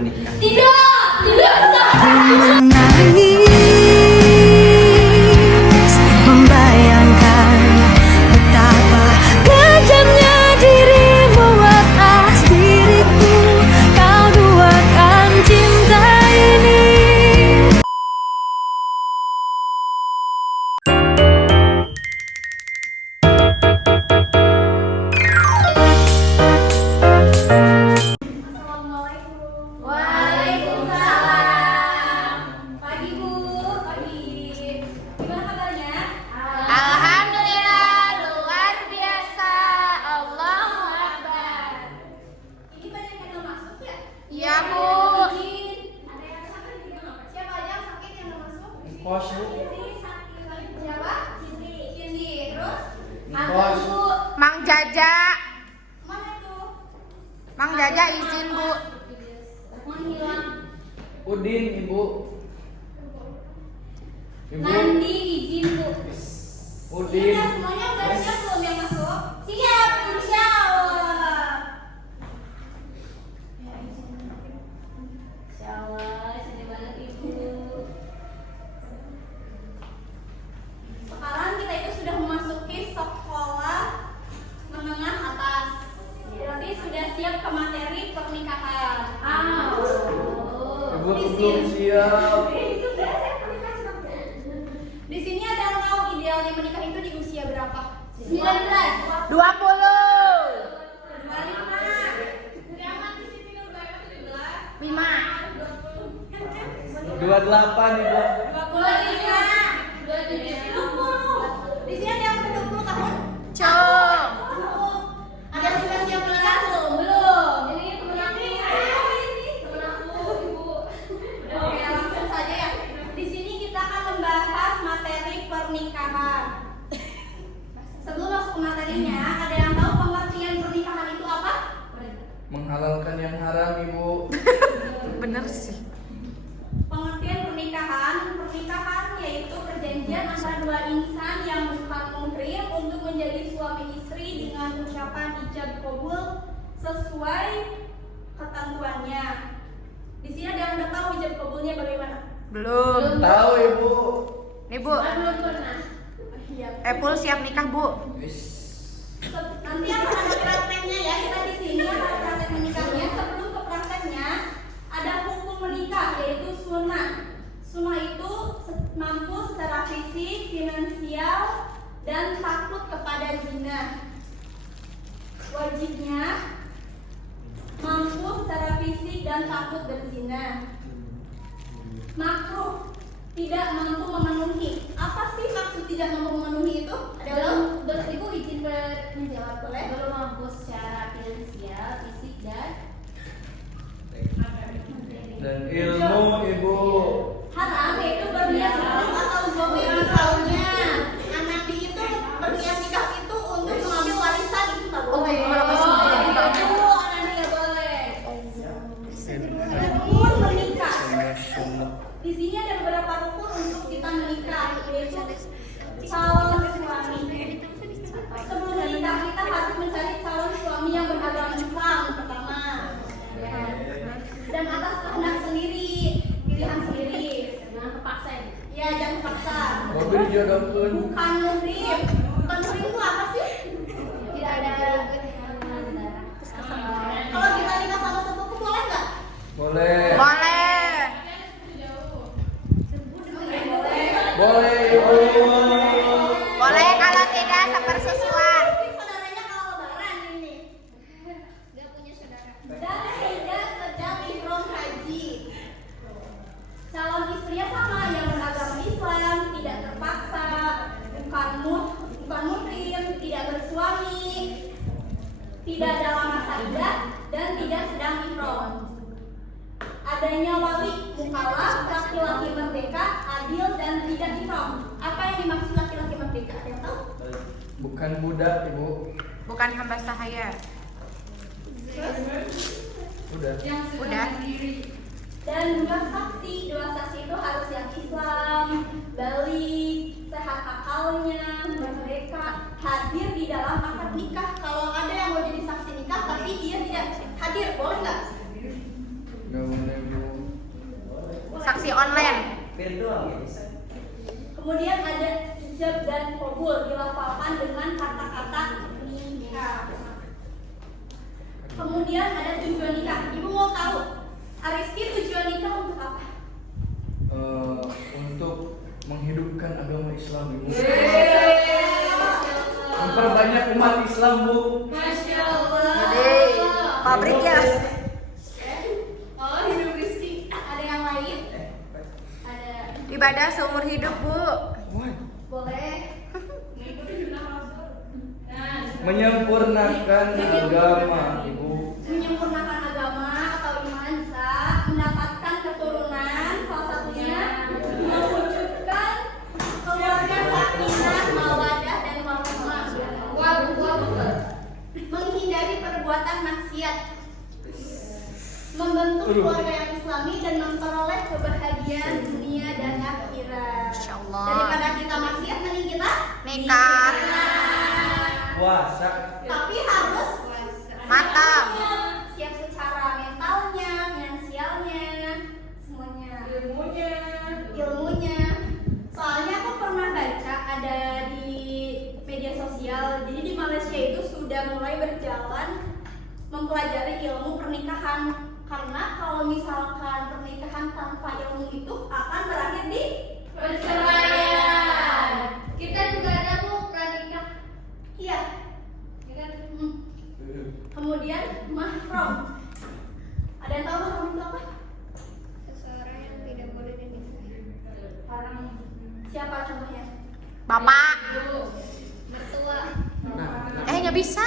menikah. Tidak Menangis, membayangkan betapa kejamnya dirimu atas diriku. Kau duakan cinta ini. Waalaikumsalam. Pagi Bu, pagi. Gimana kabarnya? Alhamdulillah luar biasa. Allahu Akbar. Ini banyak yang nggak masuk ya? Iya Bu. Izin. Ada yang sakit juga nggak? Siapa aja yang sakit yang nggak masuk? Kos Bu. Siapa? Cindy. Terus? Kos. Bu. Mang Jaja. Mana itu? Mang Jaja izin Bu. Menghilang. Udin Ibu. Ibu. Nandi izin Bu. Udin. Iya, semuanya udah siap belum yang masuk? Siap, insya Allah. Insya Allah, sedih banget Ibu. Sekarang kita itu sudah memasuki sekolah menengah atas. Berarti sudah siap ke materi pernikahan. Ibu belum siap. Di sini ada yang tahu idealnya menikah itu di usia berapa? 19. 20. 5. 28 Ibu. 20. Di sini ada yang udah 20 tahun? Cung. Ada yang sudah siap menikah belum? Belum. Ini temen aku. Temen aku, Ibu. Oke, langsung saja ya. Di sini kita akan membahas materi pernikahan. Sebelum masuk ke materinya, ada yang tahu pengertian pernikahan itu apa? Menghalalkan yang haram Ibu. Bener sih. Pengertian pernikahan yaitu perjanjian antara dua insan yang bukan muhrim untuk menjadi suami istri dengan ucapan ijab qabul sesuai ketentuannya. Di sini ada yang udah tahu ijab qabulnya bagaimana? Belum. Tahu Ibu. Nih Bu. Belum pernah. Iya. Epul siap nikah Bu. Wis. Nanti akan ada prakteknya ya. Kita di sini ada praktek menikahnya. Sebelum ke prakteknya ada hukum menikah yaitu sunnah. Sunnah itu mampu secara fisik, finansial, dan takut kepada zina. Wajibnya mampu secara fisik dan takut berzina. Makruh tidak mampu memenuhi. Apa sih maksud tidak mampu memenuhi itu? Ada belum? Ibu izin menjawab boleh? Belum mampu secara finansial, fisik Dan ilmu Ibu. haram yaitu berniat haram atau zomi misalnya anak itu berniat nikah itu untuk mengambil warisan itu nggak boleh. Itu anak nggak boleh. Rukun menikah. Di sini ada beberapa rukun untuk kita menikah yaitu calon suami. Sebelum menikah kita harus mencari calon suami yang beragama Islam pertama. Dan atas kehendak sendiri, pilihan sendiri. Jangan terpaksa ya. Iya, jangan terpaksa. Mobil jodohkeun. Bukan muhrim. Bukan muhrim itu apa sih? Tidak ada. Kalau kita nikah sama sepupu boleh nggak? Boleh. Boleh. Boleh Ibu. Boleh kalau tidak sepersusuan. Saudaranya kalau lebaran ini. Nggak punya saudara. Dan tidak sedang ihram haji. Calon istrinya sama yang beragama Islam, tidak terpaksa, bukan muhrim, tidak bersuami, tidak dalam masa iddah, dan tidak sedang ihram. Adanya wali mukallaf, laki-laki merdeka, adil, dan tidak ihram. Apa yang dimaksud laki-laki merdeka? Ada yang tahu? Bukan budak Ibu. Bukan hamba sahaya. Udah. Udah. Dan dua saksi itu harus yang Islam, balik, sehat akalnya, merdeka, hadir di dalam akad nikah. Kalau ada yang mau jadi saksi nikah tapi dia tidak hadir, boleh nggak? Gak boleh. Kemudian ada ijab dan qabul dilafalkan dengan kata-kata nikah. Kemudian ada tujuan nikah. Ibu mau tahu, Ariski tujuan nikah untuk apa? Untuk menghidupkan agama Islam, Ibu. Memperbanyak umat Islam, Bu. Masya Allah. Jadi pabrik ya. Oh, hidup Rizky. Ada yang lain? Ada. Ibadah seumur hidup, Bu. Boleh. Menyempurnakan agama, Ibu. Menyempurnakan agama atau iman bisa mendapatkan keturunan, salah satunya mewujudkan keluarga sakinah, mawadah dan warahmah. Menghindari perbuatan maksiat, membentuk keluarga yang islami dan memperoleh kebahagiaan dunia dan akhirat. Masya Allah. Daripada kita maksiat, mending kita Nikah. Puasa. Tapi harus Matang. siap secara mentalnya, finansialnya, semuanya. Ilmunya. Soalnya aku pernah baca ada di media sosial. Jadi di Malaysia itu sudah mulai berjalan mempelajari ilmu pernikahan. Karena kalau misalkan pernikahan tanpa ilmu itu akan berakhir di perceraian. Kita juga ada Bu pranikah. Iya. Kemudian mahram. Ada yang tahu mahram itu apa? Seseorang yang tidak boleh dinikahi. Orang siapa contohnya? Bapak. Mertua. Nggak bisa.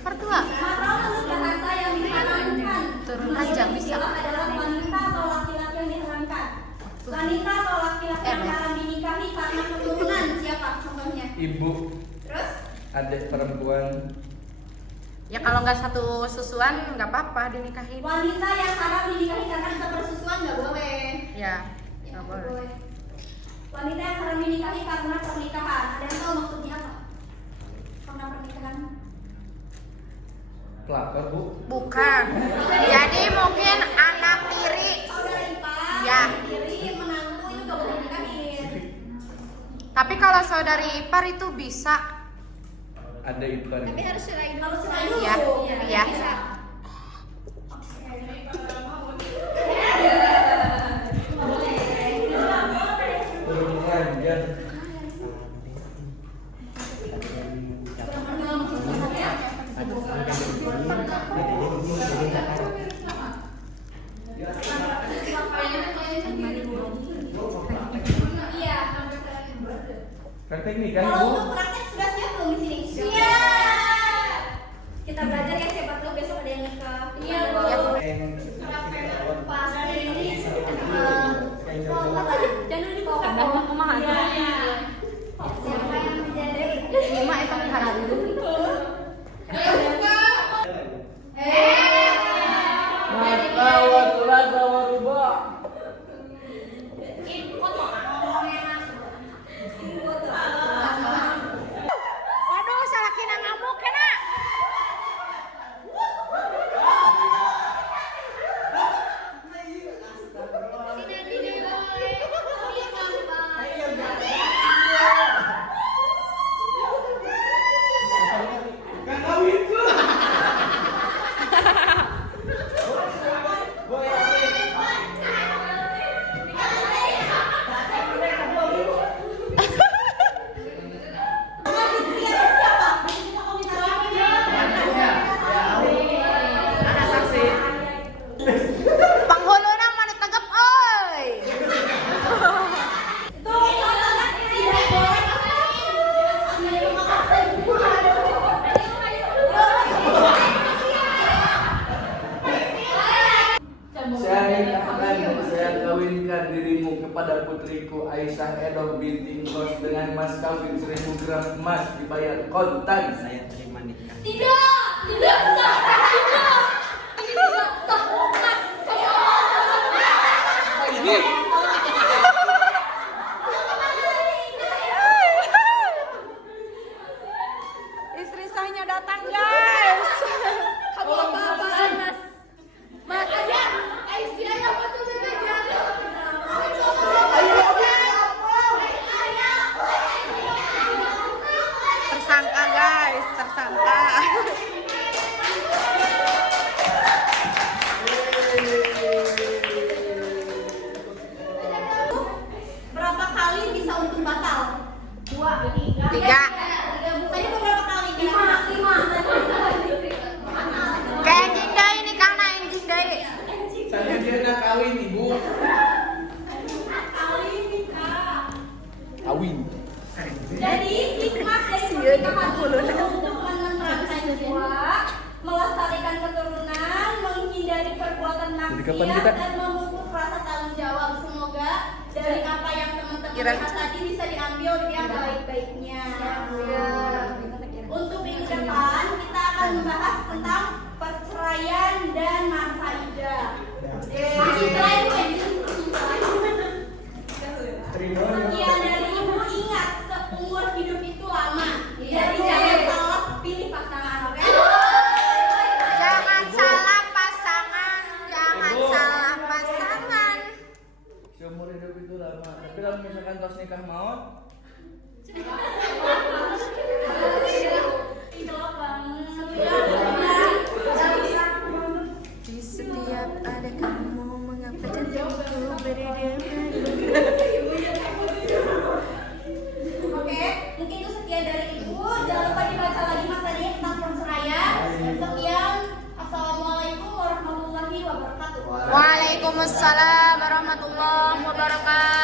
Mertua. Mahram adalah bahasa yang diharamkan. Turun aja, bisa. Istilah adalah wanita atau laki-laki yang diharamkan. Wanita atau laki-laki yang haram dinikahi karena keturunan. Siapa contohnya? Ibu, Terus? adik perempuan. Ya kalau nggak satu susuan nggak apa-apa dinikahin. Wanita yang haram dinikahi karena sepersusuan nggak boleh. Ya. Ya, Nggak nggak boleh. boleh. Wanita yang haram dinikahi karena pernikahan. Ada yang tahu maksudnya apa? Karena pernikahan. Pelakor, Bu. Bukan. Jadi mungkin anak tiri. Saudara ipar, Ya. tiri, menantu itu nggak boleh dinikahin. Tapi kalau saudari ipar itu bisa. Ada ipar. Tapi harus cerai dulu. Harus cerai dulu. Iya. Iya. Bisa. Turun ranjang. Iya. Praktek nikah, Kalau Bu. untuk praktek sudah siap belum di sini? Siap. Kita belajar ya, siapa tahu besok ada yang nikah. Iya, Bu. Pas ini jangan dibawa siapa yang menjadi Lima itu diharap dulu. Maka wa thulatha wa ruba'. Waduh, salah kena ngamuk kena. Penghuluna mana tegep oi. Saya nikahkan dan saya kawinkan dirimu kepada putriku Aisyah Edoh binti Ngkos dengan mas kawin 1000 gram emas dibayar kontan. Saya terima nikah. Tidak, tidak sah, tidak, tidak sah, Mas. Istri sahnya datang, guys. Kamu apa-apaan, Mas? Mas, aja, Aisyah yang betul-betul jago. Kawin nikah. Kawin. Jadi hikmah dari pernikahan itu untuk menenangkan jiwa, melestarikan keturunan, menghindari perbuatan Jadi kapan maksiat kita- dan memupuk rasa tanggung jawab. Semoga dari apa yang teman-teman lihat tadi bisa diambil yang baik-baiknya. Untuk minggu depan kita akan membahas tentang perceraian dan masa idah. Masih cerai Bu ini? Sekian dari Ibu, ingat seumur hidup itu lama. Jadi jangan salah pilih pasangan, oke? Jangan salah pasangan, jangan salah pasangan. Seumur hidup itu lama. Tapi kalau misalkan tos nikah mau, Jawab banget. Di setiap ada kamu, mengapa jantungku berdebar? Oke, mungkin itu sekian dari Ibu. Jangan lupa dibaca lagi materinya tentang perceraian. Sekian. Assalamualaikum warahmatullahi wabarakatuh. Waalaikumsalam warahmatullahi wabarakatuh.